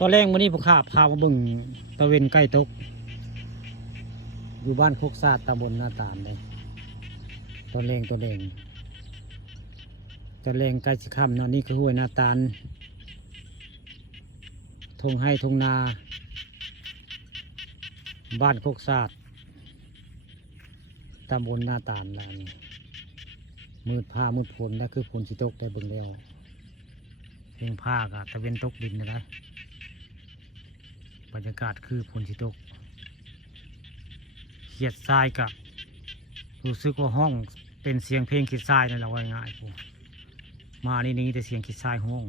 ตอนแรกวันนี้ผมขาพามาเบิ่งตะเวนใกล้ตก อยู่บ้านโคกซาดตำบลนาตาลเลยตอนแรงตอนแรงตอนแรงใกล้สิค่ำเนาะนี่คือห้วยนาตาลทงให้ทงนา บ้านโคกซาดตำบลนาตาลแล้วนี่มืดผ้ามืดฝนแล้วคือฝนสิตกได้เบิ่งแล้วเพียงผ้ากะตะเวนตกดินนะได้บ รรยากาศคือฝนสิตกเขียดทรายกับรู้สึกว่าห้องเป็นเสียงเพลงขีดทรายนั่นแหละว่าง่ายกูมานี่นี่แต่เสียงขีดทรายห้อง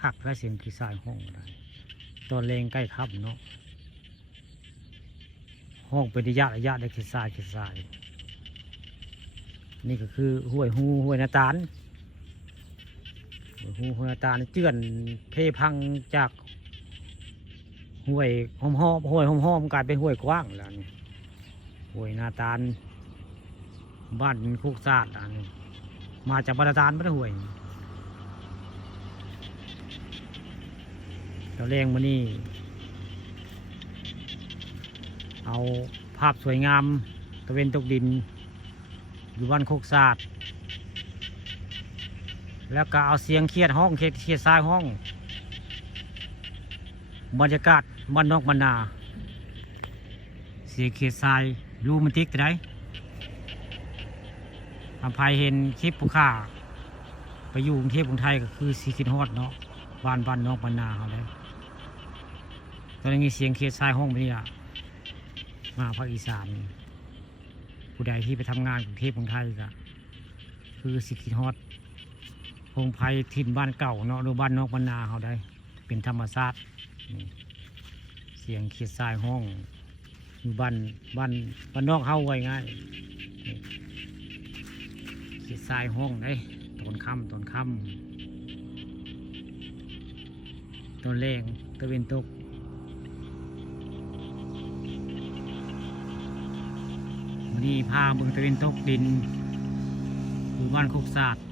คักและเสียงขีดทรายห้องก็ได้ตอนเลงใกล้ค่ำเนาะห้องเป็นระยะระยะได้ขีดทรายขีดทราย นี่ก็คือห้วยหูห้วยนาตาลห้วยหูห้วยนาตาลเจือนเพพังจาก ห้วยหอมหอมห้วยหอมหอมกลายเป็นห้วยกว้างแล้วนี่ห้วยนาตาลบ้านคุกซาดอันนี้มาจากบราดาลไม่ได้ห้วยเราเลี้ยงมานี่ เอาภาพสวยงามตะเวนตกดิน อยู่บ้านโคกซาดแล้วก็เอาเสียงเครียดห้องเครียดเครียดทรายห้อง บรรยากาศบ้านนอกบ้านนาเสียเขตทรายโรูมันติกแต่ไดอภัยเห็นคลิปผู้ข่าไปอยู่กรุงเทพกรุงไทยก็คือสีคิดฮอดเนาะบ้านบ้านนอกบ้านนาเขาเลยตอนนี้เสียงเขตทรายห้องไปนี่ละมาภาคอีสานผู้ใดที่ไปทำงานกรุงเทพกรุงไทยก็คือสีคิดฮอดพงไพถิ่นบ้านเก่าเนาะหรือบ้านนอกบ้านนาเขาได้ เป็นธรรมชาติเสียงขีดทรายห้องอยู่บ้านบ้านบ้านนอกเฮาไว้ง่ายขีดทรายห้องได้ตอนค่ำตอนค่ำตอนแรงตะเวนตกวันนี้พาเบิ่งตะเวนตกดินอยู่บ้านโคกศาสตร์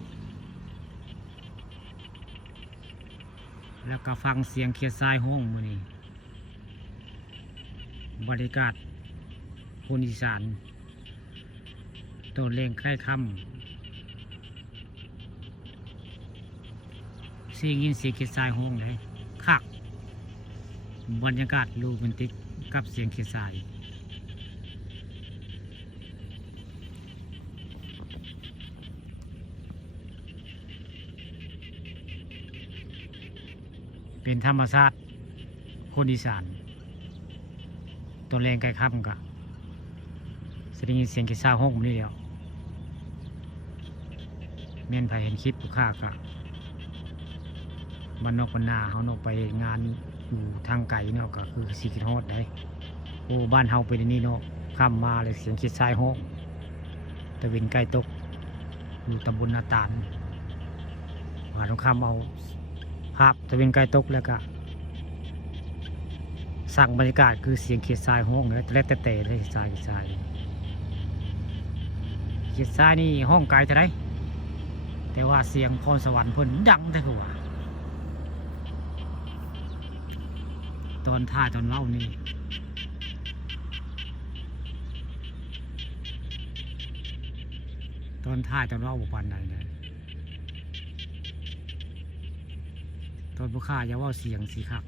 แล้วก็ฟังเสียงเขียดทรายห้องมือนี้บรรยากาศคนอีสานตัวเลงใกล้ค่ำเสียงยินเสียงเขียดทรายห้องเลยคักบรรยากาศโรแมนติกกับเสียงเขียดทราย เป็นธรรมชาติคนอีสานตัวแรงไกลค่ำกะแสดงยินเสียงกิซ่าห้องมนี่เดียวแม่นไผเห็นคลิปลูกค้ากะบ้านนอกบ้านนาเขานาะไปงานอยู่ทางไกลเนาะก็คือสีกินฮอดได้โอ้บ้านเฮาเป็นนี่เนาะข้ามมาเลยเสียงคิดทรายห้องตะเวนใกล้ตกอยู่ตำบลนาตาลมาต้องข้ามเอา ภาพตะเวนไกลตกแล้วก็สั่งบรรยากาศคือเสียงเขียดทรายห้องเลยแต่แรกแต่แต่เลยทรายเขียดทรายเขียดทรายนี่ห้องไกลเท่าไรแต่ว่าเสียงพรสวรรค์เพิ่นดังแต่หัวตอนท่าตอนเล่านี่ตอนท่ายตอนเล่าบุปันใดนะ ตอนผู้ข้าอย่าว่าเสียงสิครับ